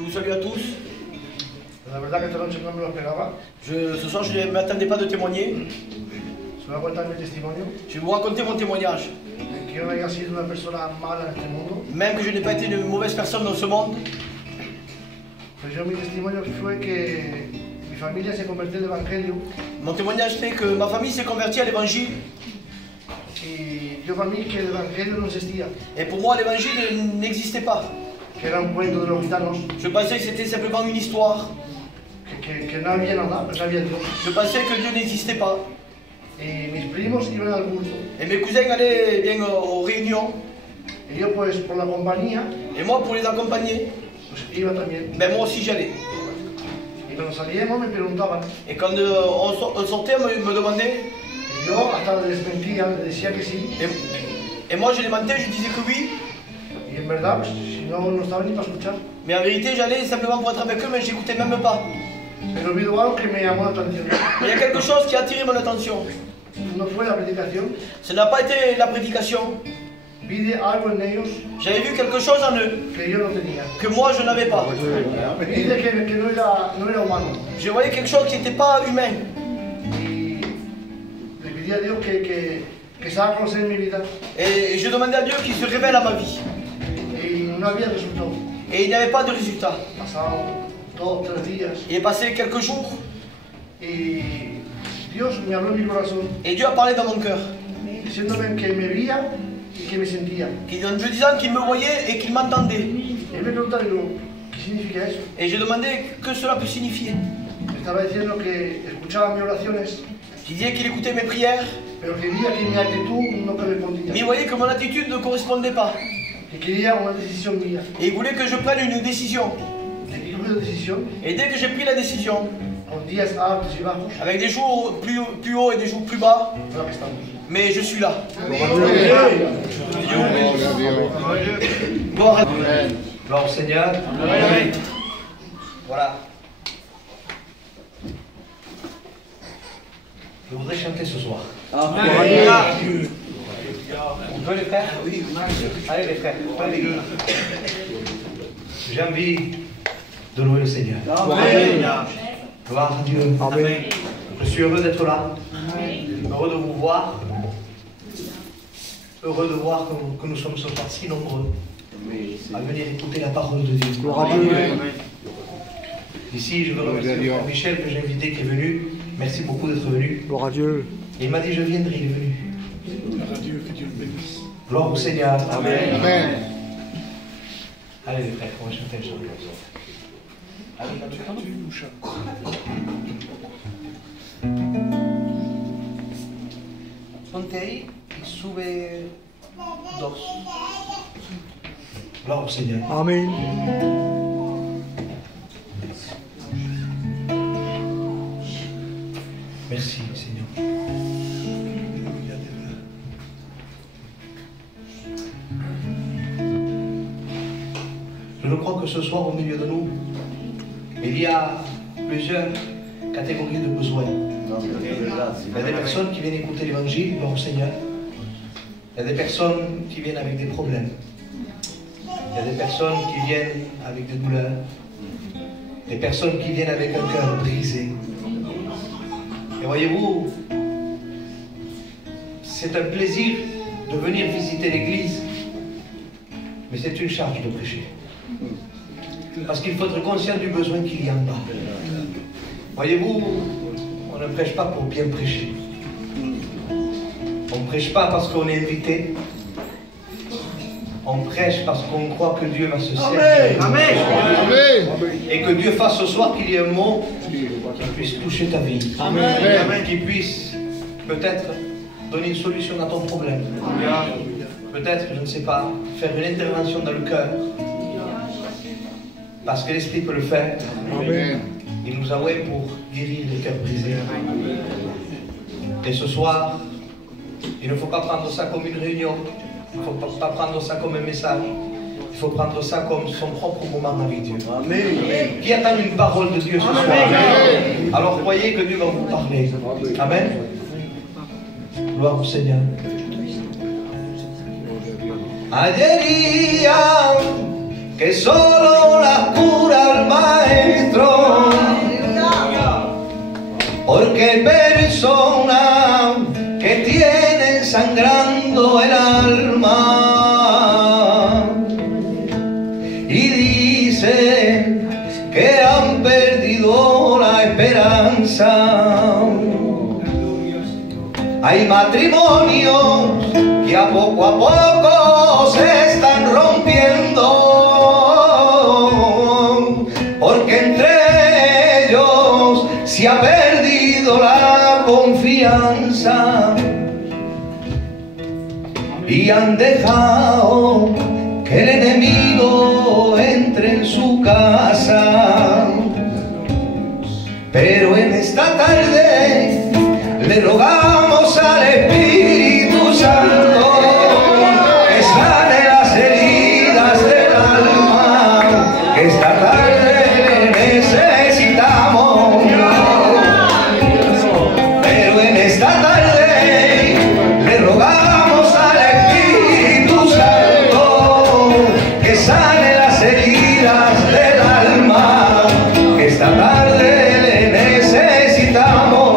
Je vous salue à tous. La verdad que esta noche no me lo esperaba. Ce soir, je ne m'attendais pas de témoigner. Se voy a contar mi testimonio. Je vais vous raconter mon témoignage. Que yo no haya sido una persona mala en este mundo. Même que je n'ai pas été une mauvaise personne dans ce monde. Pues yo mi testimonio fue que mi familia se convirtió al evangelio. Mon témoignage fait que ma famille s'est convertie à l'évangile. Y yo para mí que el evangelio no existía. Et pour moi, l'évangile n'existait pas. Que era un cuento de los gitanos. Je pensais que c'était simplement une histoire. Que no había nada, no había Dios. Je pensais que Dieu n'existait pas. Y mis primos iban al culto. Et mes cousins allaient bien aux réunions. Y yo pues por la compañía. Et moi, pour les accompagner, pues iba también. Ben moi aussi j'allais. Y cuando salíamos me preguntaban. Et quand on sortait, on me demandait. Y yo hasta les mentía, les decía que sí. Et moi je les mentais, je disais que oui. Y en verdad, pues, si no estaba ni para escuchar. Mais en vérité, j'allais simplement pour être avec eux, mais j'écoutais même pas. Pero vi algo que me llamó la atención. Il y a quelque chose qui a attiré mon attention. No fue la predicación. Ce n'a pas été la prédication. Vi algo en ellos. J'avais vu quelque chose en eux. Que yo no tenía. Que moi je n'avais pas. Vi que no era humano. Je voyais quelque chose qui n'était pas humain. Y le pedí a Dios que se haga conocer en mi vida. Et je demandais à Dieu qu'il se révèle à ma vie. Y no había resultado. Et il n'y avait pas de résultat. Pasaron 2, 3 días. Il est passé quelques jours. Y Dios me habló en mi corazón. Et Dieu a parlé dans mon cœur. Diciéndome que me veía y que me sentía. En me disant qu'il me voyait et qu'il m'entendait. Y me preguntaba, ¿qué significa eso? Et je demandais que cela peut signifier. Me estaba diciendo que escuchaba mis oraciones. Il disait qu'il écoutait mes prières. Pero que veía que mi actitud no correspondía. Mais il voyait que mon attitude ne correspondait pas. Que quería una decisión mía. Et il voulait que je prenne une décision. Et dès que j'ai pris la décision, avec des jours plus hauts et des jours plus bas, mais je suis là. Gloire au Seigneur. Amen. Voilà. Je voudrais chanter ce soir. Amen. On peut les faire? Oui. Allez les frères, allez. J'ai envie de louer le Seigneur. Amen. Gloire à Dieu. Amen. Je suis heureux d'être là. Heureux de vous voir. Heureux de voir que nous sommes ce soir si nombreux à venir écouter la parole de Dieu. Gloire à Dieu. Ici, je veux remercier Frère Michel que j'ai invité qui est venu. Merci beaucoup d'être venu. Gloire à Dieu. Et il m'a dit je viendrai, il est venu. Gloire à Dieu, que Dieu le bénisse. Gloire au Seigneur. Amen. Amen. Allez les frères, on va chanter le chant. Allez, tu chantes. Contei e sube dos. Gloire au Seigneur. Amen. Merci Seigneur. Je crois que ce soir au milieu de nous, il y a plusieurs catégories de besoins. Il y a des personnes qui viennent écouter l'évangile, gloire au Seigneur. Il y a des personnes qui viennent avec des problèmes. Il y a des personnes qui viennent avec des douleurs. Des personnes qui viennent avec un cœur brisé. Et voyez-vous, c'est un plaisir de venir visiter l'église, mais c'est une charge de prêcher. Parce qu'il faut être conscient du besoin qu'il y a en bas. Voyez-vous, on ne prêche pas pour bien prêcher. On ne prêche pas parce qu'on est invité. On prêche parce qu'on croit que Dieu va se servir. Amen. Amen. Et que Dieu fasse ce soir qu'il y ait un mot qui puisse toucher ta vie. Amen. Qui puisse peut-être donner une solution à ton problème. Peut-être, je ne sais pas, faire une intervention dans le cœur. Parce que l'Esprit peut le faire. Amen. Il nous a envoyés pour guérir les cœurs brisés. Et ce soir, il ne faut pas prendre ça comme une réunion. Il ne faut pas prendre ça comme un message. Il faut prendre ça comme son propre moment avec Dieu. Amen. Qui attend une parole de Dieu ce soir? Amen. Alors croyez que Dieu va vous parler. Amen. Gloire au Seigneur. Hay heridas que solo la cura dicen que han perdido la esperanza. Hay matrimonios que a poco se están rompiendo, porque entre ellos se ha perdido la confianza y han dejado que el enemigo entre en su casa. Pero en esta tarde le rogamos al Espíritu Santo que sane las heridas del alma, que esta tarde le necesitamos. Pero en esta tarde le rogamos al Espíritu Santo que sane las heridas del alma, que esta tarde le necesitamos.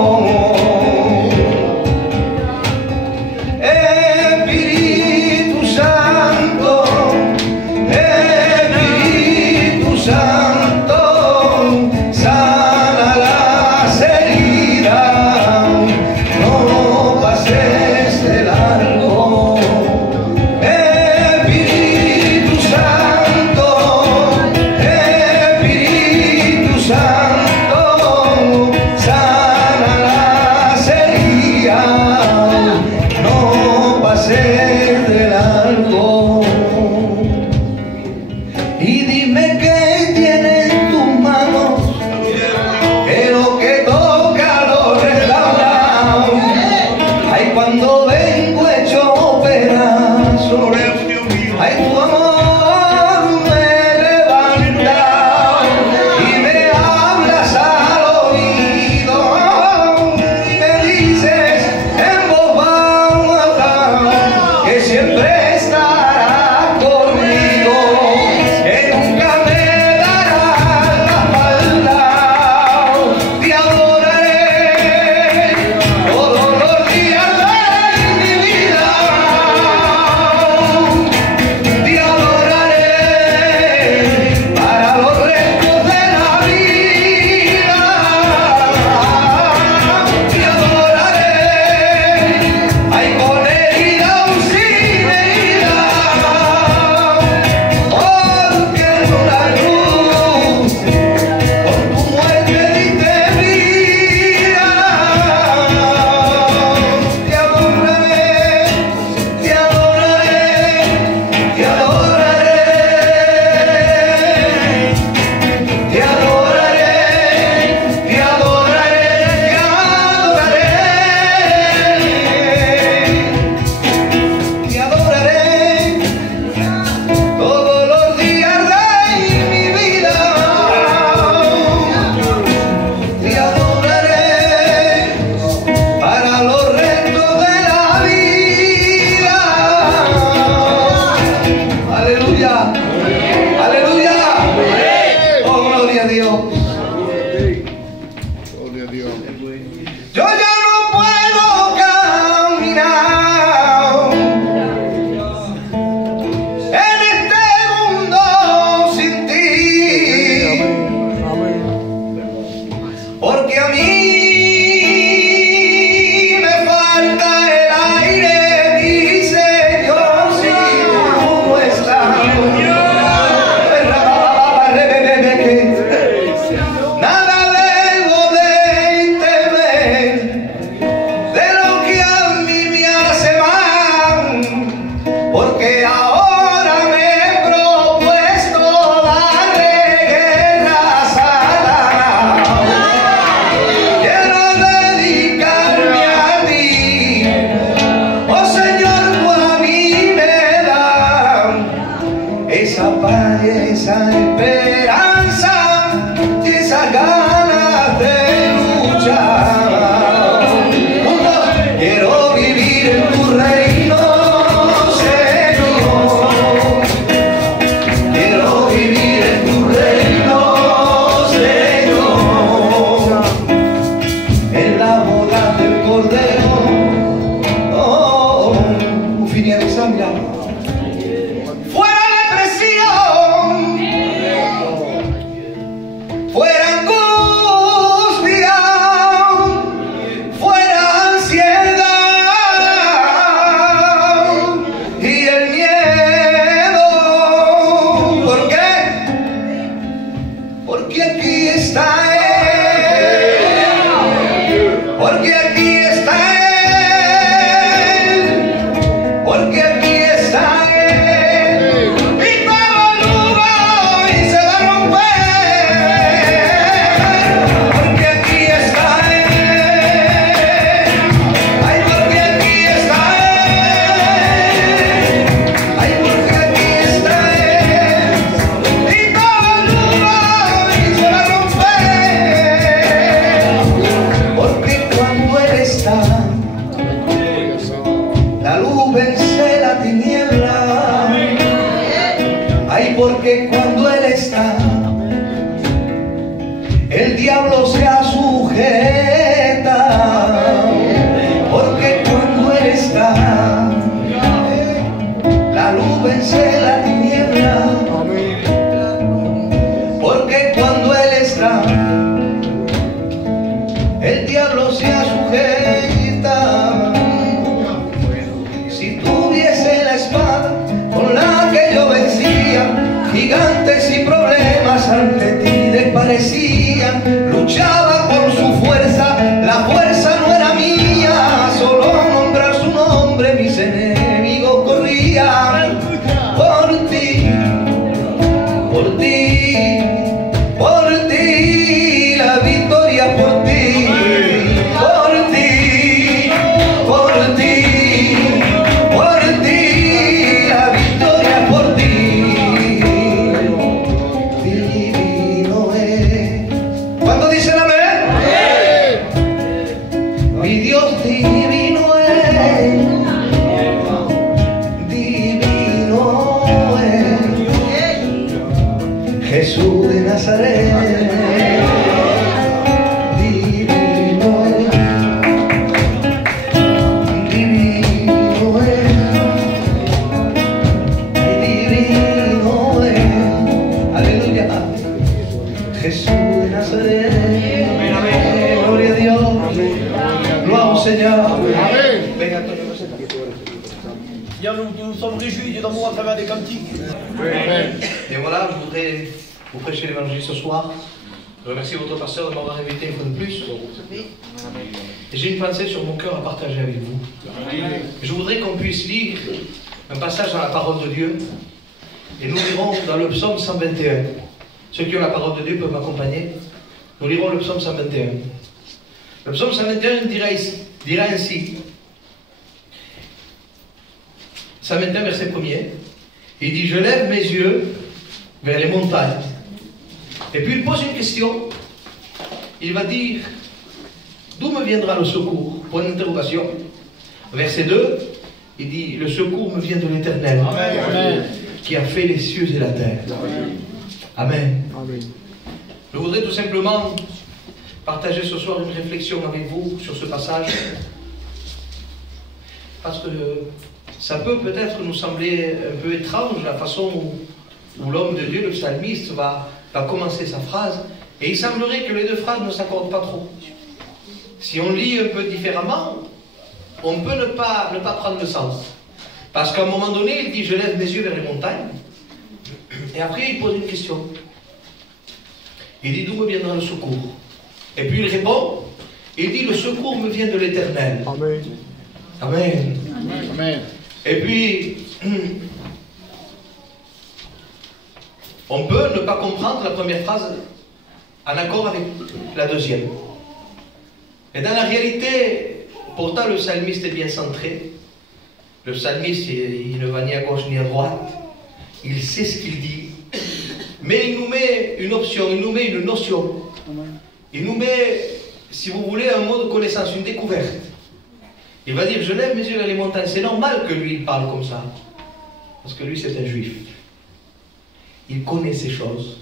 porque aquí está Él, porque aquí está Él, porque aquí está Él, y todo nube hoy se va a romper, porque aquí está Él, ay, porque aquí está Él, ay, porque aquí está Él, y todo nube hoy se va a romper, porque cuando Él está, la luz vence la tiniebla. Ay, porque cuando Él está, el diablo se asujeta. Porque cuando Él está, la luz vence la tiniebla. Porque cuando Él está, el diablo se asujeta. Si tuviese la espada con la que yo vencía gigantes y problemas ante ti desparecían, luchaba por su fuerza, la fuerza no era mía, solo nombrar su nombre mis enemigos corrían. Por ti, por ti, por ti, la victoria por ti, por ti, por ti, por ti, la victoria por ti. Divino es. ¿Cuántos dicen amén? Mi Dios divino es. Divino es. Jesús de Nazaret. Divino es. Divino es. Divino es. Aleluya. Jesús de Nazaret. Gloria a Dios. Lo amo, Señor. Venga, Antonio, Bien, nous sommes réjouis Dieu d'amour à travers des cantiques. Et voilà, je voudrais vous prêcher l'évangile ce soir. Je remercie votre pasteur de m'avoir invité une fois de plus. Et j'ai une pensée sur mon cœur à partager avec vous. Je voudrais qu'on puisse lire un passage dans la parole de Dieu. Et nous lirons dans le psaume 121. Ceux qui ont la parole de Dieu peuvent m'accompagner. Nous lirons le psaume 121. Le psaume 121 dira ainsi. 121 verset 1er. Il dit, je lève mes yeux vers les montagnes. Et puis il pose une question. Il va dire, d'où me viendra le secours? Point d'interrogation. Verset 2, il dit, le secours me vient de l'Éternel, qui a fait les cieux et la terre. Amen. Je voudrais tout simplement partager ce soir une réflexion avec vous sur ce passage. Parce que ça peut peut-être nous sembler un peu étrange la façon où l'homme de Dieu, le psalmiste, va commencer sa phrase. Et il semblerait que les deux phrases ne s'accordent pas trop. Si on lit un peu différemment, on peut ne pas prendre le sens. Parce qu'à un moment donné, il dit, je lève mes yeux vers les montagnes. Et après, il pose une question. Il dit, d'où me viendra le secours? Et puis il répond, il dit, le secours me vient de l'Éternel. Amen. Amen. Amen. Et puis, on peut ne pas comprendre la première phrase en accord avec la deuxième. Et dans la réalité, pourtant le psalmiste est bien centré. Le psalmiste, il ne va ni à gauche ni à droite. Il sait ce qu'il dit. Mais il nous met une option, il nous met une notion. Il nous met, si vous voulez, un mot de connaissance, une découverte. Il va dire, je lève mes yeux vers les montagnes. C'est normal que lui, il parle comme ça. Parce que lui, c'est un juif. Il connaît ces choses.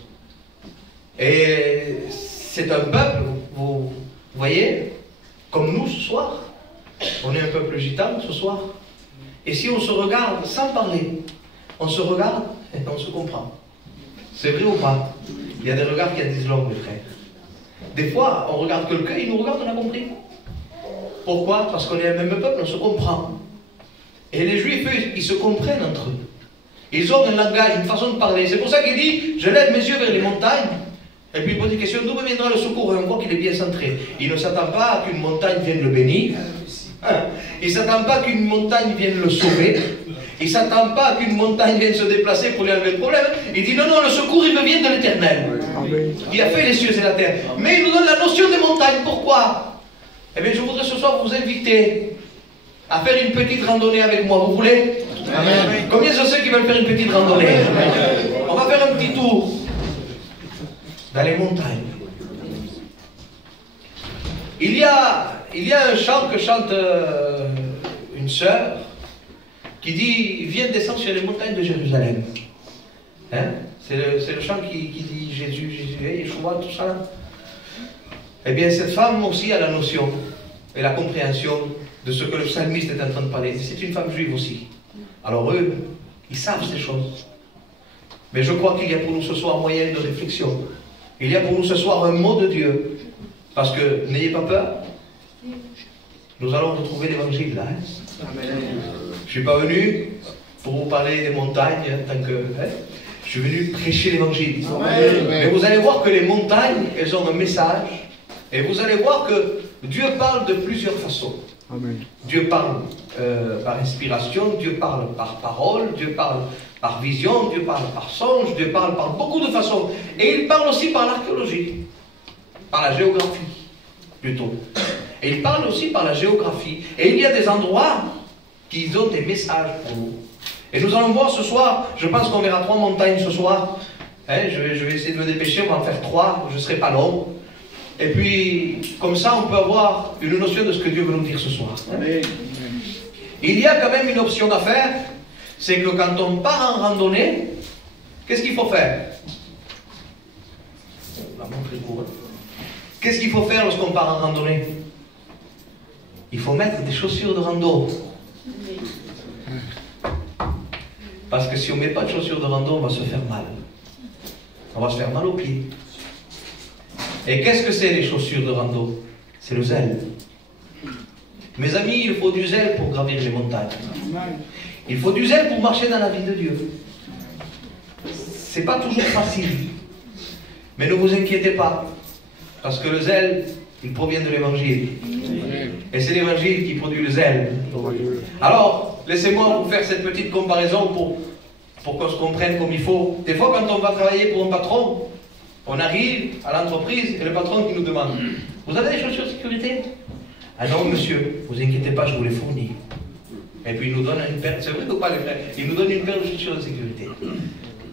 Et c'est un peuple, vous voyez, comme nous ce soir. On est un peuple gitan ce soir. Et si on se regarde sans parler, on se regarde et on se comprend. C'est vrai ou pas? Il y a des regards qui en disent long, mes frères. Des fois, on regarde quelqu'un, il nous regarde, on a compris. Pourquoi? Parce qu'on est le même peuple, on se comprend. Et les Juifs, eux, ils se comprennent entre eux. Ils ont un langage, une façon de parler. C'est pour ça qu'il dit, je lève mes yeux vers les montagnes. Et puis il pose des questions, d'où me viendra le secours? Et on voit qu'il est bien centré. Il ne s'attend pas à qu'une montagne vienne le bénir. Hein? Il ne s'attend pas qu'une montagne vienne le sauver. Il ne s'attend pas qu'une montagne vienne se déplacer pour lui enlever le problème. Il dit non, non, le secours, il me vient de l'Éternel. Il a fait les cieux et la terre. Mais il nous donne la notion de montagne. Pourquoi? Eh bien, je voudrais ce soir vous inviter à faire une petite randonnée avec moi. Vous voulez? Amen. Combien sont ceux qui veulent faire une petite randonnée? Amen. On va faire un petit tour dans les montagnes. Il y a un chant que chante une sœur qui dit « Viens descendre sur les montagnes de Jérusalem hein? ». C'est le chant qui dit « Jésus, Jésus, Yeshua », tout ça. Eh bien, cette femme aussi a la notion et la compréhension de ce que le psalmiste est en train de parler. C'est une femme juive aussi. Alors eux, ils savent ces choses. Mais je crois qu'il y a pour nous ce soir un moyen de réflexion. Il y a pour nous ce soir un mot de Dieu. Parce que, n'ayez pas peur, nous allons retrouver l'évangile là. Hein? Je ne suis pas venu pour vous parler des montagnes, tant que... Hein? Je suis venu prêcher l'évangile. Mais vous allez voir que les montagnes, elles ont un message. Et vous allez voir que Dieu parle de plusieurs façons. Amen. Dieu parle par inspiration, Dieu parle par parole, Dieu parle par vision, Dieu parle par songe, Dieu parle par beaucoup de façons. Et il parle aussi par l'archéologie, par la géographie, plutôt. Et il parle aussi par la géographie. Et il y a des endroits qui ont des messages pour nous. Et nous allons voir ce soir, je pense qu'on verra 3 montagnes ce soir. Hein, je vais essayer de me dépêcher, on va en faire 3, je ne serai pas long. Et puis, comme ça, on peut avoir une notion de ce que Dieu veut nous dire ce soir. Amen. Il y a quand même une option à faire, c'est que quand on part en randonnée, qu'est-ce qu'il faut faire? Qu'est-ce qu'il faut faire lorsqu'on part en randonnée? Il faut mettre des chaussures de rando. Parce que si on ne met pas de chaussures de rando, on va se faire mal. On va se faire mal aux pieds. Et qu'est-ce que c'est les chaussures de rando? C'est le zèle. Mes amis, il faut du zèle pour gravir les montagnes. Il faut du zèle pour marcher dans la vie de Dieu. C'est pas toujours facile. Mais ne vous inquiétez pas. Parce que le zèle, il provient de l'évangile. Et c'est l'évangile qui produit le zèle. Alors, laissez-moi vous faire cette petite comparaison pour qu'on se comprenne comme il faut. Des fois, quand on va travailler pour un patron, on arrive à l'entreprise et le patron qui nous demande « Vous avez des chaussures de sécurité ?» « Ah non, monsieur, vous inquiétez pas, je vous les fournis. » Et puis il nous donne une paire, c'est vrai ou pas les frères? Il nous donne une paire de chaussures de sécurité.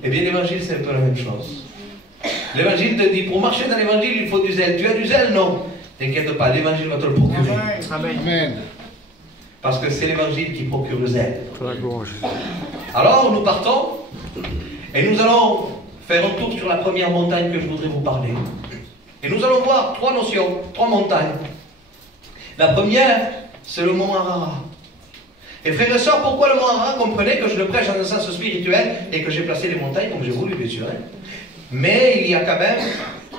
Eh bien, l'évangile, c'est un peu la même chose. L'évangile te dit, pour marcher dans l'évangile, il faut du zèle. Tu as du zèle? Non. T'inquiète pas, l'évangile va te le procurer. Amen. Parce que c'est l'évangile qui procure le zèle. Alors, nous partons et nous allons faire un tour sur la première montagne que je voudrais vous parler. Et nous allons voir 3 notions, 3 montagnes. La première, c'est le mont Ararat. Et frères et sœurs, pourquoi le mont Ararat? Comprenez que je le prêche dans un sens spirituel et que j'ai placé les montagnes comme j'ai voulu, bien sûr. Mais il y a quand même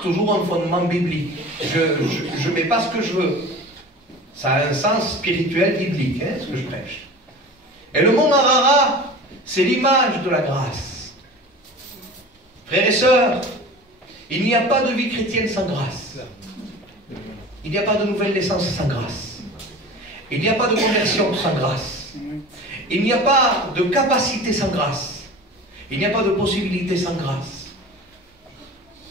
toujours un fondement biblique. Je ne mets pas ce que je veux. Ça a un sens spirituel biblique, hein, ce que je prêche. Et le mont Ararat, c'est l'image de la grâce. Frères et sœurs, il n'y a pas de vie chrétienne sans grâce. Il n'y a pas de nouvelle naissance sans grâce. Il n'y a pas de conversion sans grâce. Il n'y a pas de capacité sans grâce. Il n'y a pas de possibilité sans grâce.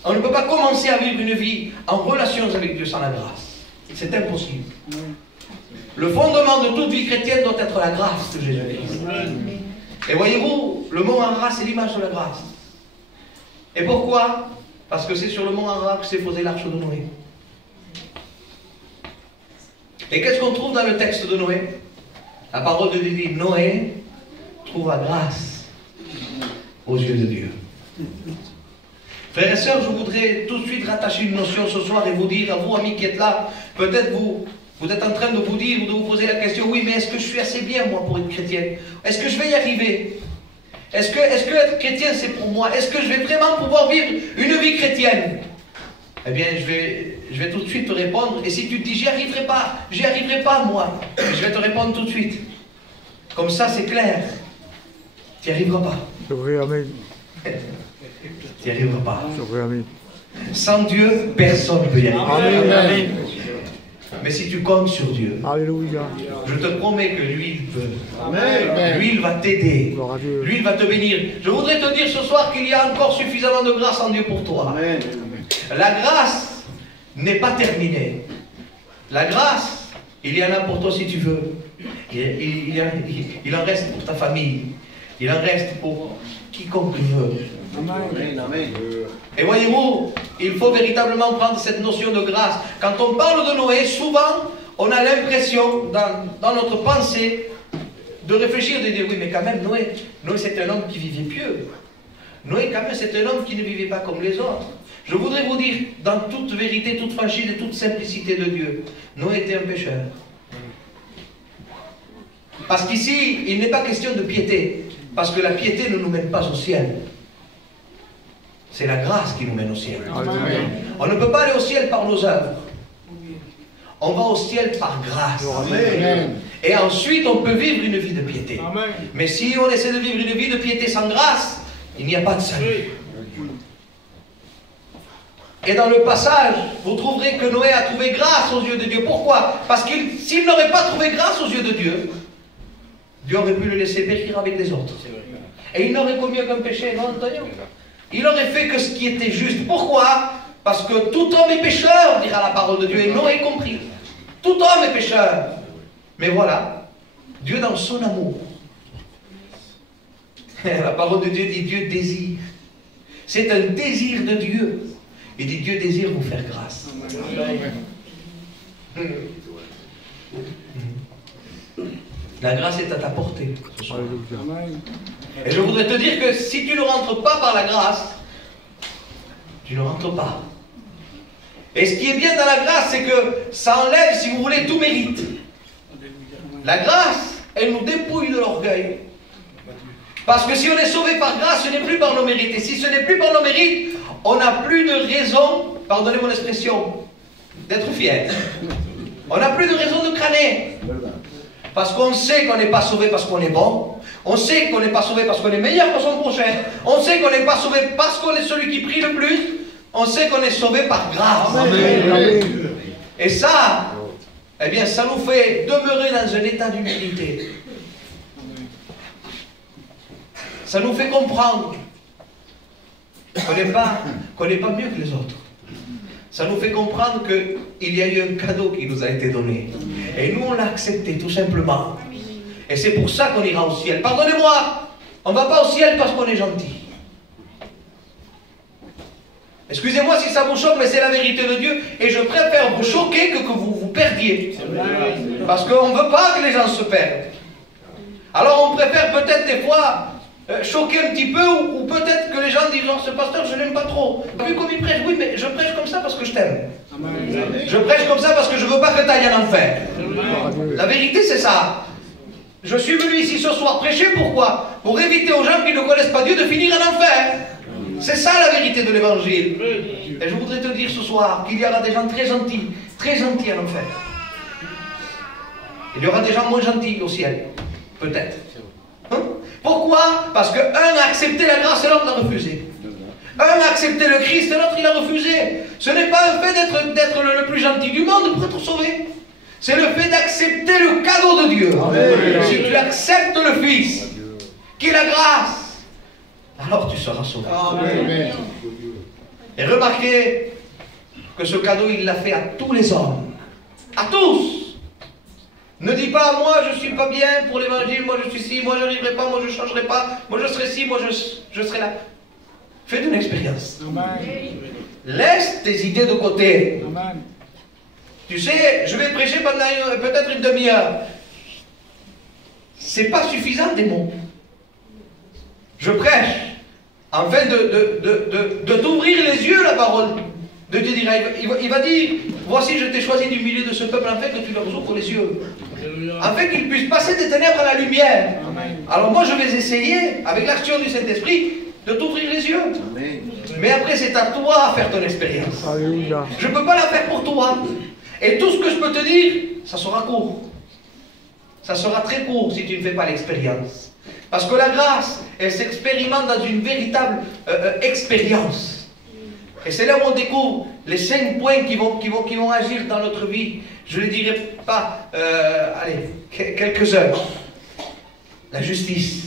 On ne peut pas commencer à vivre une vie en relation avec Dieu sans la grâce. C'est impossible. Le fondement de toute vie chrétienne doit être la grâce de Jésus-Christ. Et voyez-vous, le mont Ararat, c'est l'image de la grâce. Et pourquoi? Parce que c'est sur le mont Ararat que s'est posée l'arche de Noé. Et qu'est-ce qu'on trouve dans le texte de Noé? La parole de Dieu dit, Noé trouva grâce aux yeux de Dieu. Frères et sœurs, je voudrais tout de suite rattacher une notion ce soir et vous dire, à vous amis qui êtes là, peut-être vous êtes en train de vous dire ou de vous poser la question, oui, mais est-ce que je suis assez bien moi pour être chrétienne? Est-ce que je vais y arriver? Est-ce que être chrétien c'est pour moi? Est-ce que je vais vraiment pouvoir vivre une vie chrétienne? Eh bien, je vais tout de suite te répondre. Et si tu te dis, j'y arriverai pas moi, je vais te répondre tout de suite. Comme ça, c'est clair. Tu n'y arriveras pas. C'est vrai, amen. Tu n'y arriveras pas. C'est vrai, amen. Sans Dieu, personne ne peut y arriver. Amen. Mais si tu comptes sur Dieu, Alléluia. je te promets que lui, il peut. Amen. Lui, il va t'aider. Gloire à Dieu. Lui, il va te bénir. Je voudrais te dire ce soir qu'il y a encore suffisamment de grâce en Dieu pour toi. Amen. La grâce n'est pas terminée. La grâce, il y en a pour toi si tu veux. Il en reste pour ta famille. Il en reste pour quiconque veut. Amen. Amen. Et voyez-vous, il faut véritablement prendre cette notion de grâce. Quand on parle de Noé, souvent, on a l'impression, dans notre pensée, de réfléchir, de dire, oui, mais quand même, Noé c'était un homme qui vivait pieux. Noé, quand même, c'est un homme qui ne vivait pas comme les autres. Je voudrais vous dire, dans toute vérité, toute franchise et toute simplicité de Dieu, Noé était un pécheur. Parce qu'ici, il n'est pas question de piété. Parce que la piété ne nous mène pas au ciel. C'est la grâce qui nous mène au ciel. Amen. On ne peut pas aller au ciel par nos œuvres. On va au ciel par grâce. Amen. Et ensuite, on peut vivre une vie de piété. Amen. Mais si on essaie de vivre une vie de piété sans grâce, il n'y a pas de salut. Et dans le passage, vous trouverez que Noé a trouvé grâce aux yeux de Dieu. Pourquoi? Parce que s'il n'aurait pas trouvé grâce aux yeux de Dieu, Dieu aurait pu le laisser périr avec les autres. Et il n'aurait commis aucun péché, non, Antonio? Il aurait fait que ce qui était juste. Pourquoi? Parce que tout homme est pécheur, dira la parole de Dieu, et Noé compris. Tout homme est pécheur. Mais voilà, Dieu dans son amour. La parole de Dieu dit Dieu désire. C'est un désir de Dieu. Il dit Dieu désire vous faire grâce. La grâce est à ta portée. Et je voudrais te dire que si tu ne rentres pas par la grâce, tu ne rentres pas. Et ce qui est bien dans la grâce, c'est que ça enlève, si vous voulez, tout mérite. La grâce, elle nous dépouille de l'orgueil. Parce que si on est sauvé par grâce, ce n'est plus par nos mérites. Et si ce n'est plus par nos mérites, on n'a plus de raison, pardonnez mon expression, d'être fier. On n'a plus de raison de crâner. Parce qu'on sait qu'on n'est pas sauvé parce qu'on est bon. On sait qu'on n'est pas sauvé parce qu'on est meilleur que son prochain. On sait qu'on n'est pas sauvé parce qu'on est celui qui prie le plus. On sait qu'on est sauvé par grâce. Amen. Et ça, eh bien, ça nous fait demeurer dans un état d'humilité. Ça nous fait comprendre qu'on n'est pas mieux que les autres. Ça nous fait comprendre qu'il y a eu un cadeau qui nous a été donné. Et nous, on l'a accepté, tout simplement. Et c'est pour ça qu'on ira au ciel. Pardonnez-moi, on ne va pas au ciel parce qu'on est gentil. Excusez-moi si ça vous choque, mais c'est la vérité de Dieu. Et je préfère vous choquer que vous vous perdiez. Parce qu'on ne veut pas que les gens se perdent. Alors on préfère peut-être des fois choquer un petit peu, ou peut-être que les gens disent, ce pasteur, je l'aime pas trop. Vu comme il prêche, oui, mais je prêche comme ça parce que je t'aime. Je prêche comme ça parce que je ne veux pas que tu ailles en enfer. La vérité, c'est ça. Je suis venu ici ce soir prêcher, pourquoi? Pour éviter aux gens qui ne connaissent pas Dieu de finir en enfer. C'est ça la vérité de l'évangile. Et je voudrais te dire ce soir qu'il y aura des gens très gentils en enfer. Il y aura des gens moins gentils au ciel. Peut-être. Hein? Pourquoi? Parce qu'un a accepté la grâce et l'autre l'a refusé. Un a accepté le Christ et l'autre il l'a refusé. Ce n'est pas le fait d'être le plus gentil du monde pour être sauvé. C'est le fait d'accepter le cadeau de Dieu. Amen. Si tu acceptes le Fils, qui est la grâce, alors tu seras sauvé. Amen. Et remarquez que ce cadeau, il l'a fait à tous les hommes. À tous. Ne dis pas, moi je ne suis pas bien pour l'évangile, moi je suis ci, moi je n'arriverai pas, moi je ne changerai pas, moi je serai ci, moi je serai là. Fais une expérience. Laisse tes idées de côté. Amen. Tu sais, je vais prêcher pendant peut-être une demi-heure. C'est pas suffisant des mots. Je prêche afin de t'ouvrir les yeux, la parole de Dieu dira. Il va dire, voici je t'ai choisi du milieu de ce peuple afin que tu leur ouvres les yeux. Afin qu'ils puissent passer des ténèbres à la lumière. Amen. Alors moi je vais essayer, avec l'action du Saint-Esprit, de t'ouvrir les yeux. Amen. Mais après c'est à toi à faire ton expérience. Alléluia. Je ne peux pas la faire pour toi. Et tout ce que je peux te dire, ça sera court. Ça sera très court si tu ne fais pas l'expérience. Parce que la grâce, elle s'expérimente dans une véritable expérience. Et c'est là où on découvre les 5 points qui vont agir dans notre vie. Je ne les dirai pas, allez, quelques-uns. La justice.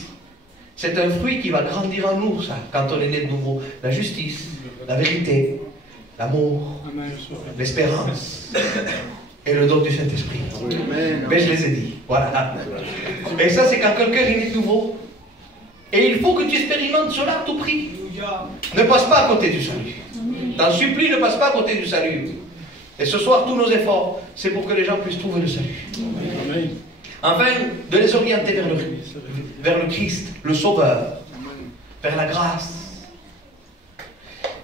C'est un fruit qui va grandir en nous, ça, quand on est né de nouveau. La justice, la vérité, l'amour, l'espérance et le don du Saint-Esprit. Mais je les ai dit, voilà. Et ça, c'est quand quelqu'un est né de nouveau. Et il faut que tu expérimentes cela à tout prix. Ne passe pas à côté du salut. T'en supplie, ne passe pas à côté du salut. Et ce soir, tous nos efforts, c'est pour que les gens puissent trouver le salut. Amen. Enfin, de les orienter vers le Christ, le Sauveur, vers la grâce.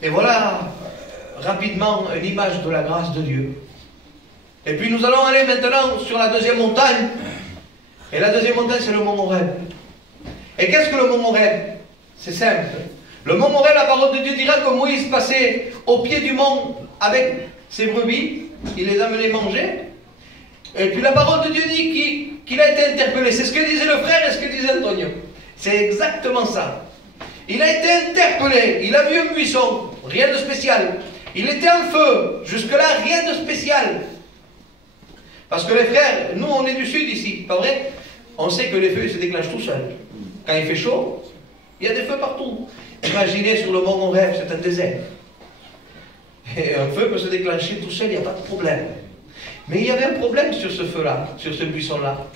Et voilà, rapidement, une image de la grâce de Dieu. Et puis nous allons aller maintenant sur la deuxième montagne. Et la deuxième montagne, c'est le mont Horeb. Et qu'est-ce que le mont Horeb? C'est simple. Le mont Horeb, la parole de Dieu dira que Moïse passait au pied du mont avec ses brebis. Il les amenait manger. Et puis la parole de Dieu dit qu'il a été interpellé. C'est ce que disait le frère et ce que disait Antonio. C'est exactement ça. Il a été interpellé. Il a vu un buisson. Rien de spécial. Il était en feu. Jusque-là, rien de spécial. Parce que les frères, nous on est du sud ici, pas vrai? On sait que les feux se déclenchent tout seuls. Quand il fait chaud, il y a des feux partout. Imaginez sur le mont Horeb, c'est un désert. Et un feu peut se déclencher tout seul, il n'y a pas de problème. Mais il y avait un problème sur ce feu-là, sur ce buisson-là.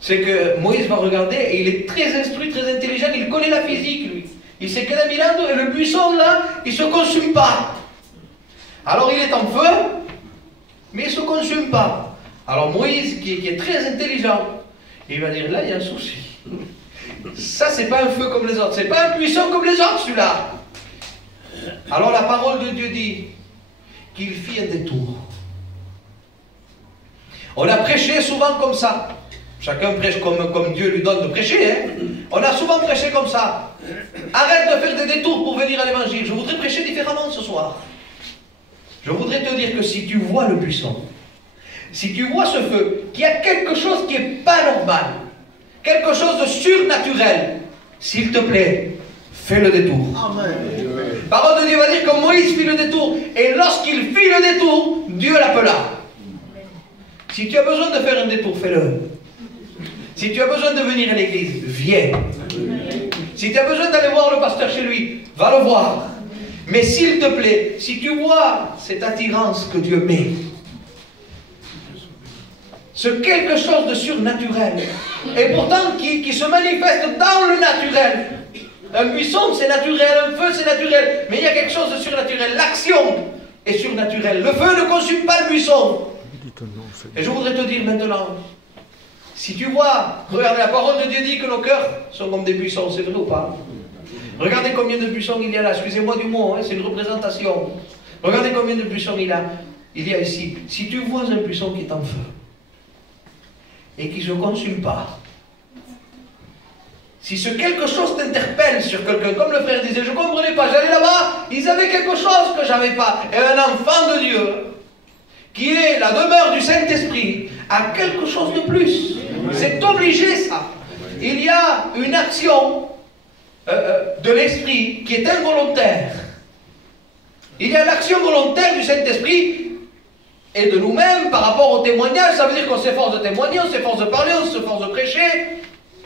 C'est que Moïse va regarder et il est très instruit, très intelligent, il connaît la physique, lui. Il sait que la Milando et le buisson-là, il ne se consume pas. Alors il est en feu, mais il ne se consume pas. Alors Moïse, qui est très intelligent, il va dire, là, il y a un souci. Ça, c'est pas un feu comme les autres. C'est pas un buisson comme les autres, celui-là. Alors la parole de Dieu dit qu'il fit un détour. On a prêché souvent comme ça. Chacun prêche comme Dieu lui donne de prêcher. Hein? On a souvent prêché comme ça. Arrête de faire des détours pour venir à l'évangile. Je voudrais prêcher différemment ce soir. Je voudrais te dire que si tu vois le buisson, si tu vois ce feu, qu'il y a quelque chose qui n'est pas normal, quelque chose de surnaturel, s'il te plaît, fais le détour. Amen. La parole de Dieu va dire que Moïse fit le détour. Et lorsqu'il fit le détour, Dieu l'appela. Si tu as besoin de faire un détour, fais-le. Si tu as besoin de venir à l'église, viens. Si tu as besoin d'aller voir le pasteur chez lui, va le voir. Mais s'il te plaît, si tu vois cette attirance que Dieu met, ce quelque chose de surnaturel, et pourtant qui se manifeste dans le naturel. Un buisson, c'est naturel, un feu, c'est naturel, mais il y a quelque chose de surnaturel. L'action est surnaturelle. Le feu ne consume pas le buisson. Et je voudrais te dire maintenant, si tu vois, regardez, la parole de Dieu dit que nos cœurs sont comme des buissons, c'est vrai ou pas? Regardez combien de buissons il y a là, excusez-moi du mot, hein, c'est une représentation. Regardez combien de buissons il y a ici. Si tu vois un buisson qui est en feu, et qui ne se consume pas, si ce quelque chose t'interpelle sur quelqu'un, comme le frère disait, je ne comprenais pas, j'allais là-bas, ils avaient quelque chose que je n'avais pas, et un enfant de Dieu, qui est la demeure du Saint-Esprit, a quelque chose de plus. C'est obligé ça. Il y a une action de l'Esprit qui est involontaire. Il y a l'action volontaire du Saint-Esprit et de nous-mêmes par rapport au témoignage. Ça veut dire qu'on s'efforce de témoigner, on s'efforce de parler, on s'efforce de prêcher,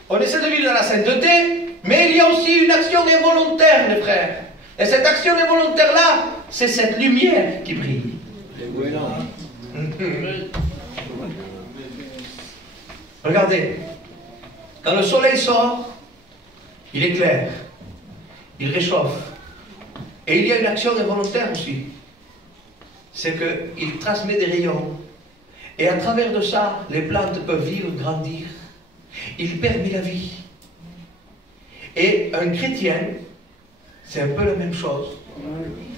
on essaie de vivre dans la sainteté, mais il y a aussi une action involontaire, mes frères. Et cette action involontaire-là, c'est cette lumière qui brille. Regardez, quand le soleil sort, il éclaire, il réchauffe. Et il y a une action involontaire aussi. C'est qu'il transmet des rayons. Et à travers de ça, les plantes peuvent vivre, grandir. Il permet la vie. Et un chrétien, c'est un peu la même chose.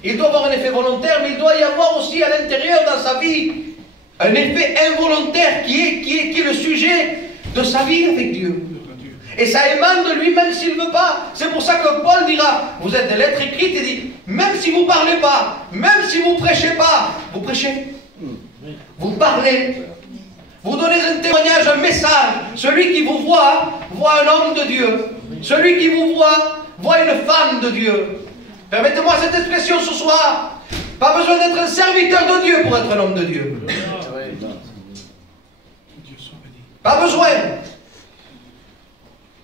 Il doit avoir un effet volontaire, mais il doit y avoir aussi à l'intérieur, dans sa vie, un effet involontaire qui est le sujet de sa vie avec Dieu. Et ça émane de lui même s'il ne veut pas. C'est pour ça que Paul dira, vous êtes des lettres écrites, et dit, même si vous ne parlez pas, même si vous ne prêchez pas, vous prêchez. Vous parlez. Vous donnez un témoignage, un message. Celui qui vous voit un homme de Dieu. Celui qui vous voit une femme de Dieu. Permettez-moi cette expression ce soir. Pas besoin d'être un serviteur de Dieu pour être un homme de Dieu. Pas besoin.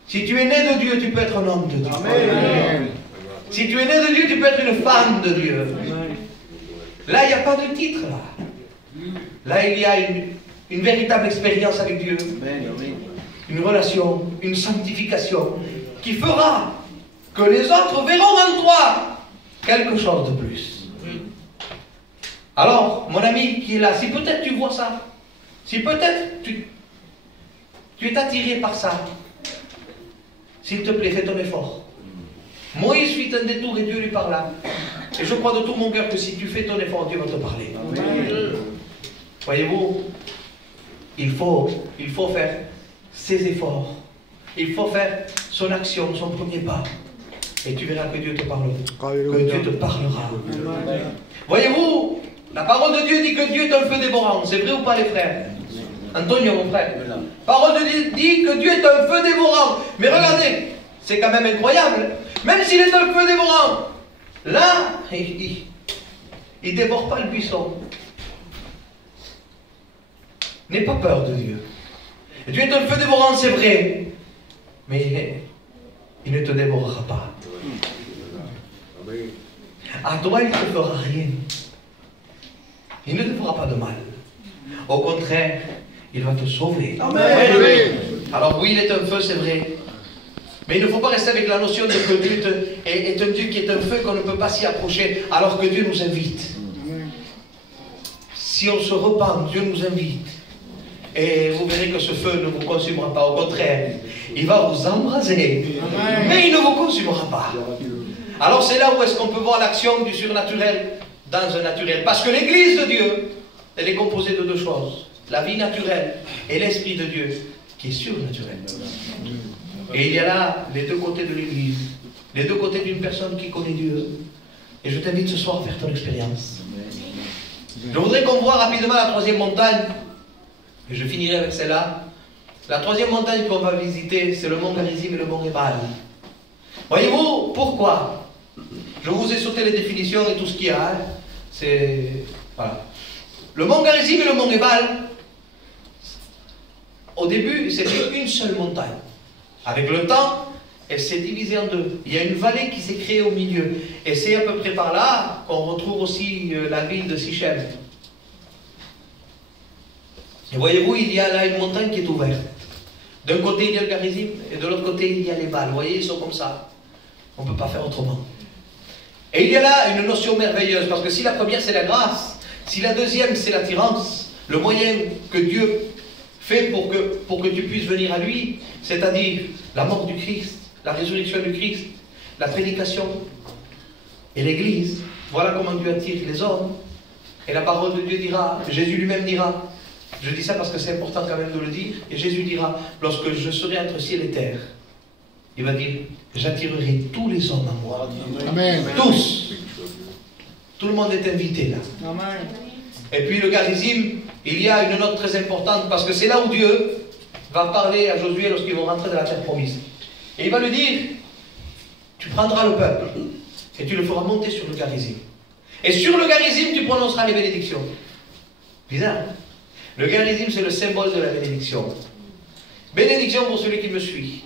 Si tu es né de Dieu, tu peux être un homme de Dieu. Amen. Si tu es né de Dieu, tu peux être une femme de Dieu. Là, il n'y a pas de titre. Là, il y a une véritable expérience avec Dieu. Une relation, une sanctification qui fera que les autres verront en toi quelque chose de plus. Alors, mon ami qui est là, si peut-être tu vois ça, si peut-être tu es attiré par ça, s'il te plaît, fais ton effort. Moïse fit un détour et Dieu lui parla. Et je crois de tout mon cœur que si tu fais ton effort, Dieu va te parler. Voyez-vous, il faut faire ses efforts. Il faut faire son action, son premier pas. Et tu verras que Dieu te parlera. Que Dieu te parlera. Voyez-vous, la parole de Dieu dit que Dieu est un feu dévorant. C'est vrai ou pas, les frères? Antonio, mon frère. La parole de Dieu dit que Dieu est un feu dévorant. Mais regardez, c'est quand même incroyable. Même s'il est un feu dévorant, là, il ne dévore pas le buisson. N'aie pas peur de Dieu. Dieu est un feu dévorant, c'est vrai. Mais il ne te dévorera pas. À toi, il ne te fera rien. Il ne te fera pas de mal. Au contraire, il va te sauver. Amen. Alors oui, il est un feu, c'est vrai. Mais il ne faut pas rester avec la notion de que Dieu est un Dieu qui est un feu qu'on ne peut pas s'y approcher, alors que Dieu nous invite. Si on se repent, Dieu nous invite. Et vous verrez que ce feu ne vous consumera pas. Au contraire, il va vous embraser. Amen. Mais il ne vous consumera pas. Alors c'est là où est-ce qu'on peut voir l'action du surnaturel dans un naturel. Parce que l'Église de Dieu, elle est composée de deux choses. La vie naturelle et l'Esprit de Dieu qui est surnaturel. Et il y a là les deux côtés de l'Église. Les deux côtés d'une personne qui connaît Dieu. Et je t'invite ce soir à faire ton expérience. Je voudrais qu'on voit rapidement la troisième montagne. Et je finirai avec celle-là. La troisième montagne qu'on va visiter, c'est le mont Garizim et le mont Ebal. Voyez-vous, pourquoi? Je vous ai sauté les définitions et tout ce qu'il y a. Hein. C'est... Voilà. Le mont Garizim et le mont Ebal, au début, c'était une seule montagne. Avec le temps, elle s'est divisée en deux. Il y a une vallée qui s'est créée au milieu. Et c'est à peu près par là qu'on retrouve aussi la ville de Sichem. Et voyez-vous, il y a là une montagne qui est ouverte. D'un côté, il y a le Garizim, et de l'autre côté, il y a les Bals. Vous voyez, ils sont comme ça. On ne peut pas faire autrement. Et il y a là une notion merveilleuse, parce que si la première, c'est la grâce, si la deuxième, c'est l'attirance, le moyen que Dieu fait pour que tu puisses venir à lui, c'est-à-dire la mort du Christ, la résurrection du Christ, la prédication et l'Église, voilà comment Dieu attire les hommes. Et la parole de Dieu dira, Jésus lui-même dira, je dis ça parce que c'est important quand même de le dire, et Jésus dira, lorsque je serai entre ciel et terre, il va dire, j'attirerai tous les hommes à moi. Amen. Tous. Tout le monde est invité là. Amen. Et puis le Garizim, il y a une note très importante, parce que c'est là où Dieu va parler à Josué lorsqu'ils vont rentrer dans la terre promise. Et il va lui dire, tu prendras le peuple, et tu le feras monter sur le Garizim. Et sur le Garizim, tu prononceras les bénédictions. Bizarre, hein? Le Garizim, c'est le symbole de la bénédiction. Bénédiction pour celui qui me suit.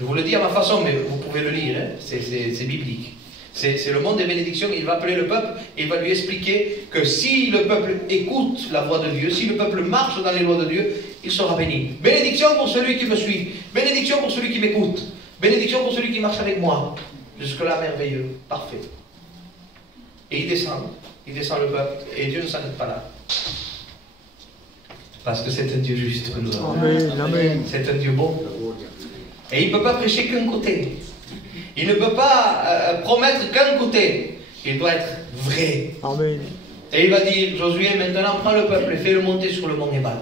Je vous le dis à ma façon, mais vous pouvez le lire, hein? C'est biblique. C'est le monde des bénédictions. Il va appeler le peuple et il va lui expliquer que si le peuple écoute la voix de Dieu, si le peuple marche dans les lois de Dieu, il sera béni. Bénédiction pour celui qui me suit. Bénédiction pour celui qui m'écoute. Bénédiction pour celui qui marche avec moi. Jusque-là, merveilleux, parfait. Et il descend le peuple, et Dieu ne s'arrête pas là. Parce que c'est un Dieu juste que nous avons. Amen. C'est un Dieu bon. Et il ne peut pas prêcher qu'un côté. Il ne peut pas promettre qu'un côté. Il doit être vrai. Amen. Et il va dire, Josué, maintenant prends le peuple et fais-le monter sur le mont Ebal.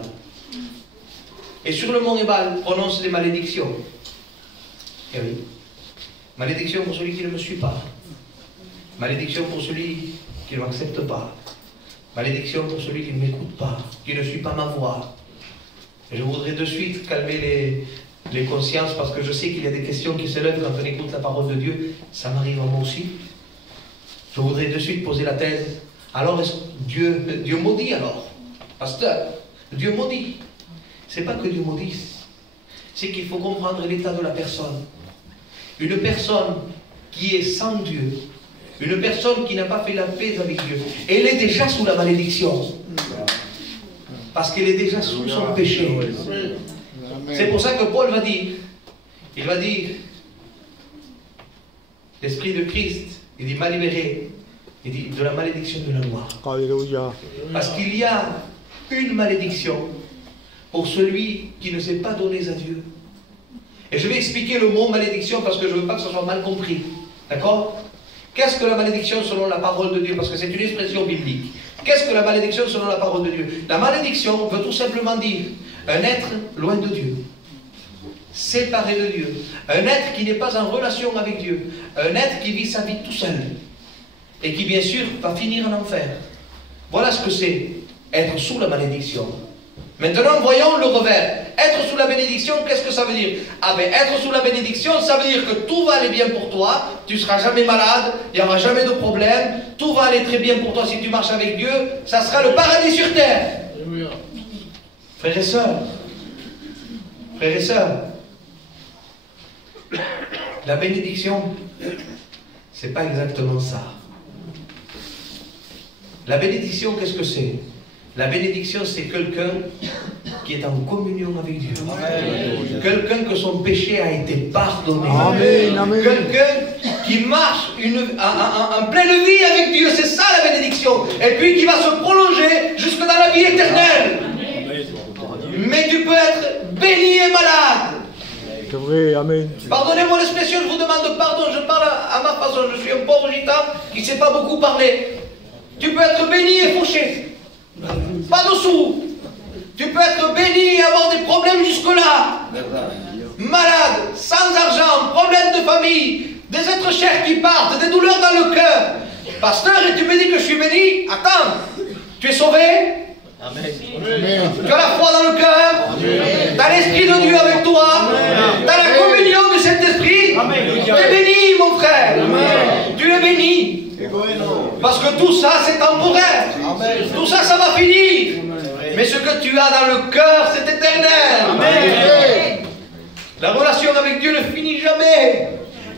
Et sur le mont Ebal, prononce des malédictions. Et oui. Malédiction pour celui qui ne me suit pas. Malédiction pour celui qui ne m'accepte pas. Malédiction pour celui qui ne m'écoute pas, qui ne suit pas ma voix. Et je voudrais de suite calmer les consciences, parce que je sais qu'il y a des questions qui se lèvent quand on écoute la parole de Dieu. Ça m'arrive à moi aussi. Je voudrais de suite poser la thèse. Alors, est-ce que Dieu maudit alors? Pasteur, Dieu maudit. C'est pas que Dieu maudisse. C'est qu'il faut comprendre l'état de la personne. Une personne qui est sans Dieu, une personne qui n'a pas fait la paix avec Dieu, elle est déjà sous la malédiction. Parce qu'elle est déjà sous son péché. C'est pour ça que Paul va dire, il va dire, l'Esprit de Christ, il dit, m'a libéré, il dit, de la malédiction de la loi. Alléluia. Parce qu'il y a une malédiction pour celui qui ne s'est pas donné à Dieu. Et je vais expliquer le mot malédiction parce que je ne veux pas que ça soit mal compris. D'accord? Qu'est-ce que la malédiction selon la parole de Dieu? Parce que c'est une expression biblique. Qu'est-ce que la malédiction selon la parole de Dieu? La malédiction veut tout simplement dire un être loin de Dieu, séparé de Dieu, un être qui n'est pas en relation avec Dieu, un être qui vit sa vie tout seul et qui bien sûr va finir en enfer. Voilà ce que c'est être sous la malédiction. Maintenant, voyons le revers. Être sous la bénédiction, qu'est-ce que ça veut dire? Ah ben, être sous la bénédiction, ça veut dire que tout va aller bien pour toi, tu ne seras jamais malade, il n'y aura jamais de problème, tout va aller très bien pour toi si tu marches avec Dieu, ça sera le paradis sur terre. Frères et sœurs, la bénédiction, c'est pas exactement ça. La bénédiction, qu'est-ce que c'est? La bénédiction, c'est quelqu'un qui est en communion avec Dieu. Quelqu'un que son péché a été pardonné. Quelqu'un qui marche en pleine vie avec Dieu. C'est ça la bénédiction. Et puis qui va se prolonger jusque dans la vie éternelle. Mais tu peux être béni et malade. C'est vrai, amen. Pardonnez-moi l'expression, je vous demande pardon. Je parle à ma façon. Je suis un pauvre gitan qui ne sait pas beaucoup parler. Tu peux être béni et fauché. Pas dessous. Tu peux être béni et avoir des problèmes jusque-là. Malade, sans argent, problème de famille, des êtres chers qui partent, des douleurs dans le cœur. Pasteur, et tu me dis que je suis béni? Attends, tu es sauvé? Amen. Tu as la foi dans le cœur? Tu as l'Esprit de Dieu avec toi? Tu as la communion de cet esprit? Tu es béni, mon frère. Amen. Tu es béni. Parce que tout ça, c'est temporaire. Tout ça, ça va finir. Mais ce que tu as dans le cœur, c'est éternel. Amen. La relation avec Dieu ne finit jamais.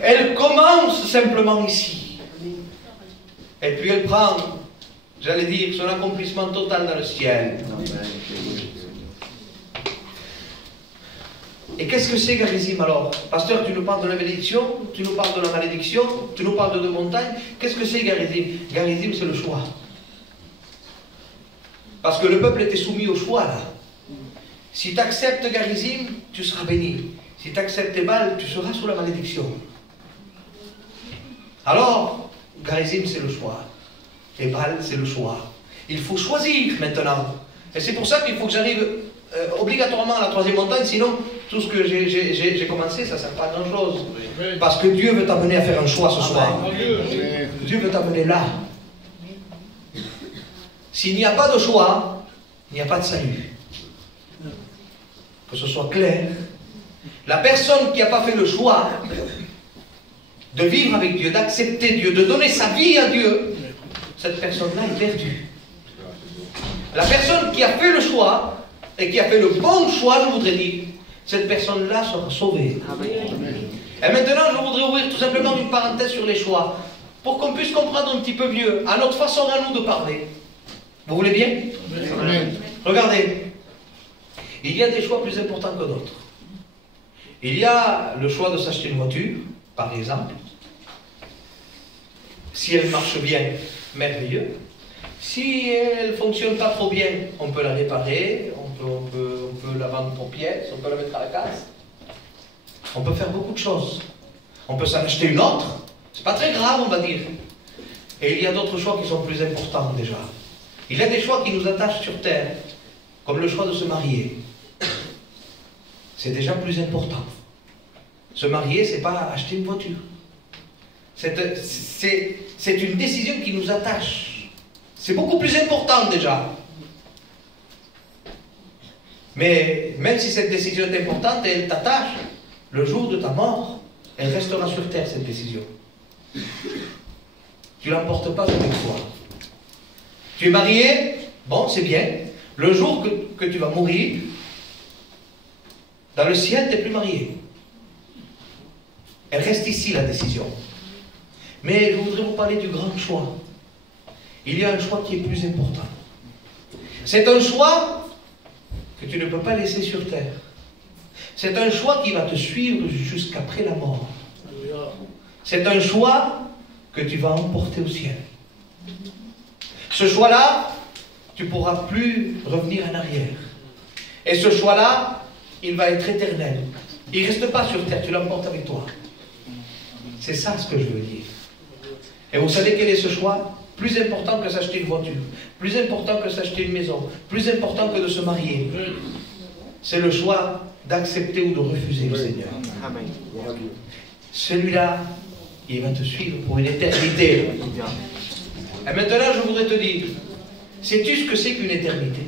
Elle commence simplement ici. Et puis elle prend, j'allais dire, son accomplissement total dans le ciel. Et qu'est-ce que c'est Garizim alors? Pasteur, tu nous parles de la bénédiction, tu nous parles de la malédiction, tu nous parles de deux montagnes. Qu'est-ce que c'est Garizim? Garizim, c'est le choix. Parce que le peuple était soumis au choix là. Si tu acceptes Garizim, tu seras béni. Si tu acceptes Baal, tu seras sous la malédiction. Alors, Garizim, c'est le choix. Et Baal, c'est le choix. Il faut choisir maintenant. Et c'est pour ça qu'il faut que j'arrive obligatoirement à la troisième montagne, sinon tout ce que j'ai commencé, ça ne sert pas à grand chose. Parce que Dieu veut t'amener à faire un choix ce soir. Dieu veut t'amener là. S'il n'y a pas de choix, il n'y a pas de salut. Que ce soit clair. La personne qui n'a pas fait le choix de vivre avec Dieu, d'accepter Dieu, de donner sa vie à Dieu, cette personne-là est perdue. La personne qui a fait le choix, et qui a fait le bon choix, je voudrais dire, cette personne-là sera sauvée. Amen. Et maintenant, je voudrais ouvrir tout simplement une parenthèse sur les choix, pour qu'on puisse comprendre un petit peu mieux, à notre façon à nous de parler. Vous voulez bien? Amen. Regardez, il y a des choix plus importants que d'autres. Il y a le choix de s'acheter une voiture, par exemple. Si elle marche bien, merveilleux. Si elle ne fonctionne pas trop bien, on peut la réparer, on peut la vendre pour pièces, on peut la mettre à la casse. On peut faire beaucoup de choses. On peut s'en acheter une autre. C'est pas très grave, on va dire. Et il y a d'autres choix qui sont plus importants déjà. Il y a des choix qui nous attachent sur terre, comme le choix de se marier. C'est déjà plus important. Se marier, c'est pas acheter une voiture. C'est une décision qui nous attache. C'est beaucoup plus important déjà. Mais même si cette décision est importante et elle t'attache, le jour de ta mort, elle restera sur terre, cette décision. Tu ne l'emportes pas avec toi. Tu es marié, bon, c'est bien. Le jour que tu vas mourir, dans le ciel, tu n'es plus marié. Elle reste ici, la décision. Mais je voudrais vous parler du grand choix. Il y a un choix qui est plus important. C'est un choix que tu ne peux pas laisser sur terre. C'est un choix qui va te suivre jusqu'après la mort. C'est un choix que tu vas emporter au ciel. Ce choix-là, tu ne pourras plus revenir en arrière. Et ce choix-là, il va être éternel. Il ne reste pas sur terre, tu l'emportes avec toi. C'est ça ce que je veux dire. Et vous savez quel est ce choix? Plus important que s'acheter une voiture, plus important que s'acheter une maison, plus important que de se marier. C'est le choix d'accepter ou de refuser le Seigneur. Celui-là, il va te suivre pour une éternité. Et maintenant, je voudrais te dire, sais-tu ce que c'est qu'une éternité?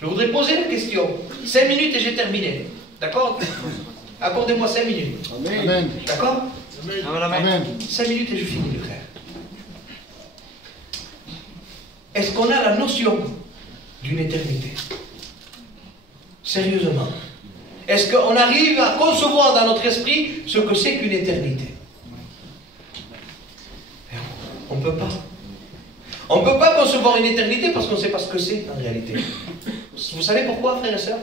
Je voudrais poser la question. 5 minutes et j'ai terminé. D'accord? Accordez-moi 5 minutes. Amen. D'accord? Amen. 5 minutes et je finis, le frère. Est-ce qu'on a la notion d'une éternité? Sérieusement. Est-ce qu'on arrive à concevoir dans notre esprit ce que c'est qu'une éternité? On ne peut pas. On ne peut pas concevoir une éternité parce qu'on ne sait pas ce que c'est en réalité. Vous savez pourquoi, frères et sœurs?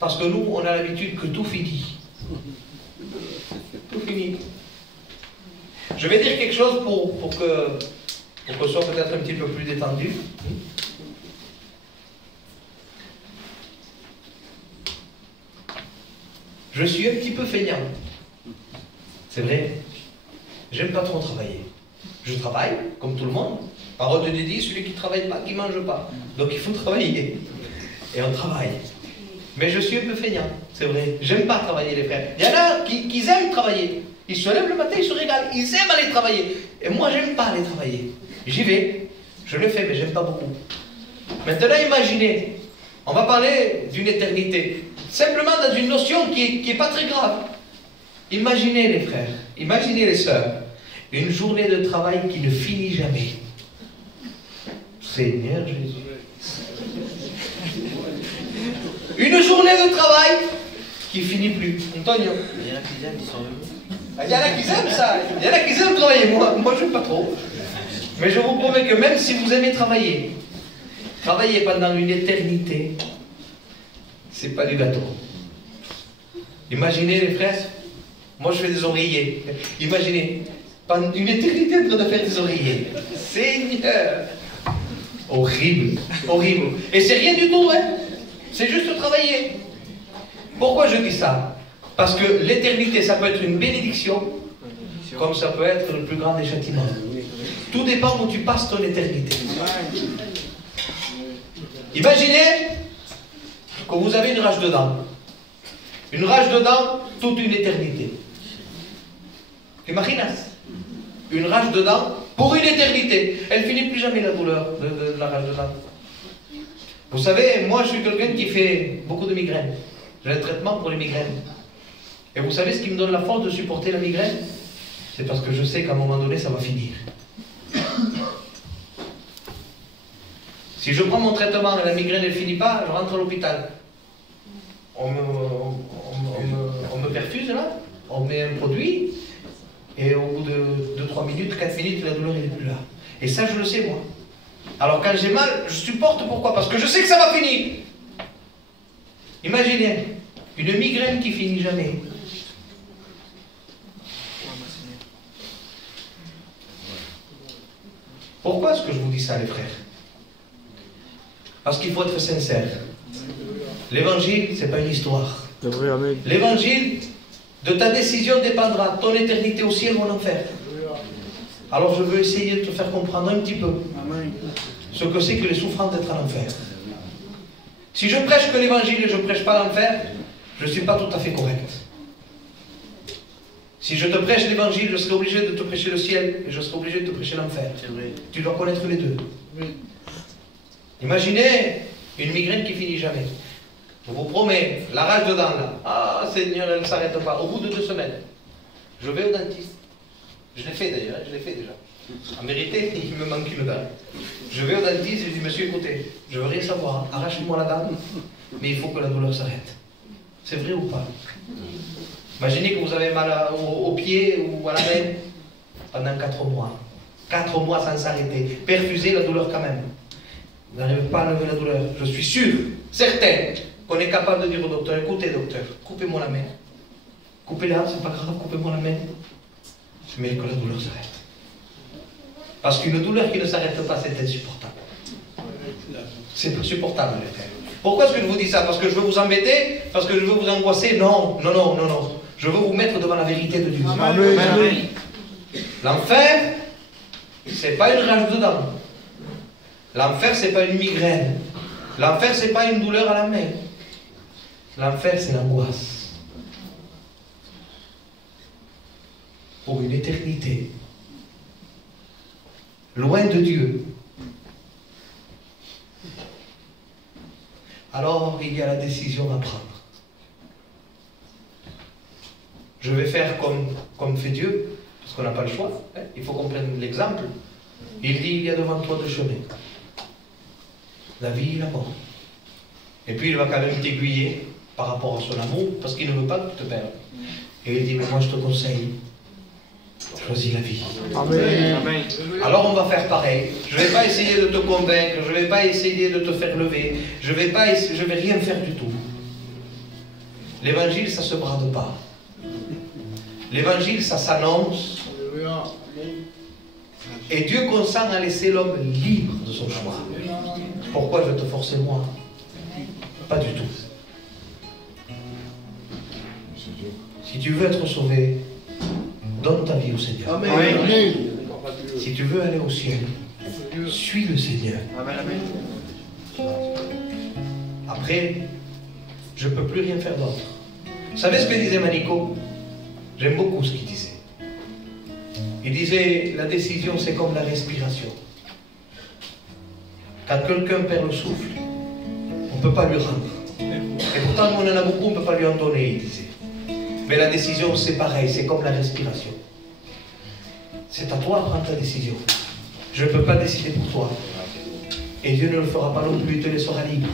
Parce que nous, on a l'habitude que tout finit. Tout finit. Je vais dire quelque chose pour qu'on soit peut-être un petit peu plus détendu. Je suis un petit peu feignant. C'est vrai. J'aime pas trop travailler. Je travaille, comme tout le monde. Parole de Dieu dit, celui qui ne travaille pas, qui ne mange pas. Donc il faut travailler. Et on travaille. Mais je suis un peu feignant, c'est vrai. J'aime pas travailler, les frères. Il y en a qui aiment travailler. Ils se lèvent le matin, ils se régalent. Ils aiment aller travailler. Et moi, j'aime pas aller travailler. J'y vais. Je le fais, mais j'aime pas beaucoup. Maintenant, imaginez. On va parler d'une éternité. Simplement dans une notion qui est pas très grave. Imaginez, les frères. Imaginez, les sœurs. Une journée de travail qui ne finit jamais. Seigneur Jésus. Une journée de travail qui finit plus. Antonio. Il y en a qui aiment, ils sont heureux. Il y en a qui aiment ça. Il y en a qui aiment travailler. Moi je n'aime pas trop. Mais je vous promets que même si vous aimez travailler pendant une éternité, c'est pas du gâteau. Imaginez, les frères, moi je fais des oreillers. Imaginez, pendant une éternité en train de faire des oreillers. Seigneur. Horrible, horrible. Et c'est rien du tout, hein. C'est juste travailler. Pourquoi je dis ça? Parce que l'éternité, ça peut être une bénédiction, comme ça peut être le plus grand des châtiments. Tout dépend où tu passes ton éternité. Imaginez que vous avez une rage de dents. Une rage de dents, toute une éternité. Imaginas? Une rage de dents pour une éternité. Elle finit plus jamais, la douleur de la rage de dents. Vous savez, moi je suis quelqu'un qui fait beaucoup de migraines. J'ai un traitement pour les migraines. Et vous savez ce qui me donne la force de supporter la migraine? C'est parce que je sais qu'à un moment donné, ça va finir. Si je prends mon traitement et la migraine ne finit pas, je rentre à l'hôpital. On me perfuse là, on met un produit, et au bout de 2-3 minutes, 4 minutes, la douleur n'est plus là. Et ça, je le sais, moi. Alors quand j'ai mal, je supporte. Pourquoi? Parce que je sais que ça va finir. Imaginez, une migraine qui finit jamais. Pourquoi est-ce que je vous dis ça, les frères? Parce qu'il faut être sincère. L'évangile, ce n'est pas une histoire. L'évangile, de ta décision dépendra ton éternité au ciel ou en enfer. Alors je veux essayer de te faire comprendre un petit peu ce que c'est que les souffrances d'être en enfer. Si je prêche que l'évangile et je ne prêche pas l'enfer, je ne suis pas tout à fait correct. Si je te prêche l'évangile, je serai obligé de te prêcher le ciel et je serai obligé de te prêcher l'enfer. Tu dois connaître les deux. Imaginez Une migraine qui finit jamais. Je vous promets, la rage dedans là. Ah Seigneur, elle ne s'arrête pas. Au bout de 2 semaines, je vais au dentiste. Je l'ai fait d'ailleurs, je l'ai fait déjà. En vérité, il me manque une dent. Je vais au dentiste et je dis, monsieur, écoutez, je veux rien savoir, arrachez-moi la dent, mais il faut que la douleur s'arrête. C'est vrai ou pas? Imaginez que vous avez mal au pied ou à la main pendant 4 mois. 4 mois sans s'arrêter. Perfusez la douleur quand même. Vous n'arrivez pas à lever la douleur. Je suis sûr, certain, qu'on est capable de dire au docteur, écoutez docteur, coupez-moi la main. Coupez-la, c'est pas grave, coupez-moi la main. Mais que la douleur s'arrête. Parce qu'une douleur qui ne s'arrête pas, c'est insupportable. C'est pas supportable, les frères. Pourquoi est-ce que je vous dis ça? Parce que je veux vous embêter? Parce que je veux vous angoisser? Non, non, non, non, non. Je veux vous mettre devant la vérité de Dieu. Amen. L'enfer, c'est pas une rage de dents. L'enfer, c'est pas une migraine. L'enfer, c'est pas une douleur à la main. L'enfer, c'est l'angoisse. Pour une éternité. Loin de Dieu. Alors, il y a la décision à prendre. Je vais faire comme fait Dieu, parce qu'on n'a pas le choix. Hein. Il faut qu'on prenne l'exemple. Il dit, il y a devant toi 2 chemins. La vie et la mort. Et puis il va quand même t'aiguiller par rapport à son amour, parce qu'il ne veut pas que tu te perdes. Et il dit, mais moi je te conseille, choisis la vie. Amen. Alors on va faire pareil. Je ne vais pas essayer de te convaincre, je ne vais pas essayer de te faire lever, je ne vais rien faire du tout. L'évangile, ça ne se brade pas. L'évangile, ça s'annonce. Et Dieu consent à laisser l'homme libre de son choix. Pourquoi je vais te forcer moi? Pas du tout. Si tu veux être sauvé, donne ta vie au Seigneur. Amen. Si tu veux aller au ciel, suis le Seigneur. Après, je ne peux plus rien faire d'autre. Vous savez ce que disait Manico? J'aime beaucoup ce qu'il disait. Il disait, la décision c'est comme la respiration. Quand quelqu'un perd le souffle, on ne peut pas lui rendre. Et pourtant, nous, on en a beaucoup, on ne peut pas lui en donner, il disait. Mais la décision, c'est pareil, c'est comme la respiration. C'est à toi de prendre ta décision. Je ne peux pas décider pour toi. Et Dieu ne le fera pas non plus, il te laissera libre.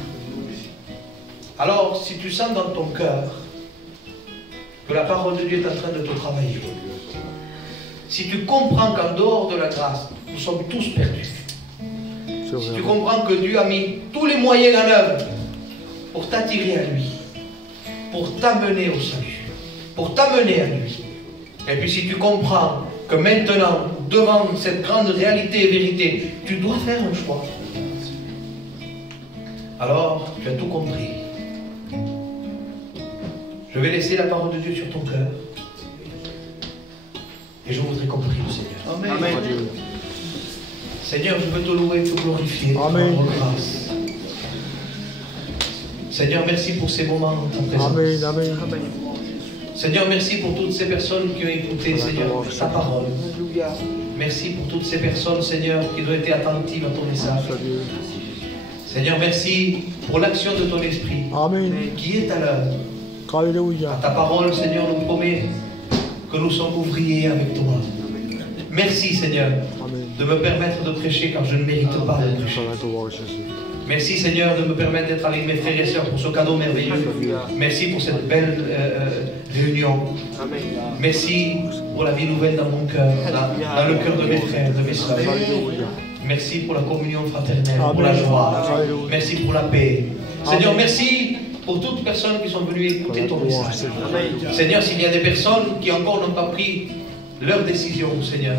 Alors, si tu sens dans ton cœur que la parole de Dieu est en train de te travailler, si tu comprends qu'en dehors de la grâce, nous sommes tous perdus, si tu comprends que Dieu a mis tous les moyens en œuvre pour t'attirer à lui, pour t'amener au salut, pour t'amener à lui, et puis si tu comprends que maintenant, devant cette grande réalité et vérité, tu dois faire un choix, alors tu as tout compris. Je vais laisser la parole de Dieu sur ton cœur. Et je voudrais qu'on prie le Seigneur. Amen. Seigneur, je veux te louer, te glorifier. Amen. Te rendre grâce. Seigneur, merci pour ces moments en ta présence. Amen. Amen. Seigneur, merci pour toutes ces personnes qui ont écouté, Seigneur, ta parole. Merci pour toutes ces personnes, Seigneur, qui ont été attentives à ton message. Seigneur, merci pour l'action de ton esprit. Amen. Qui est à l'œuvre. Alléluia. Ta parole, Seigneur, nous promet que nous sommes ouvriers avec toi. Merci, Seigneur, Amen. de me permettre de prêcher car je ne mérite pas de prêcher. Merci, Seigneur, de me permettre d'être avec mes frères et sœurs pour ce cadeau merveilleux. Merci pour cette belle réunion. Merci pour la vie nouvelle dans mon cœur, dans le cœur de mes frères, de mes sœurs. Merci pour la communion fraternelle, pour la joie. Merci pour la paix. Seigneur, merci pour toutes personnes qui sont venues écouter ton message. Seigneur, s'il y a des personnes qui encore n'ont pas pris leur décision, Seigneur,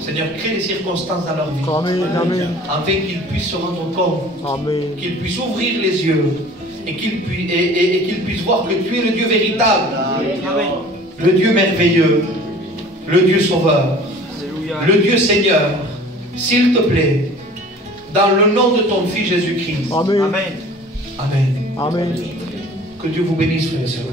Seigneur, crée les circonstances dans leur vie. Amen. Afin qu'ils puissent se rendre compte, Amen. qu'ils puissent ouvrir les yeux et qu'ils puissent voir que tu es le Dieu véritable, le Dieu merveilleux, le Dieu sauveur, le Dieu Seigneur. S'il te plaît, dans le nom de ton Fils Jésus-Christ. Amen. Amen. Amen. Que Dieu vous bénisse, frères et sœurs.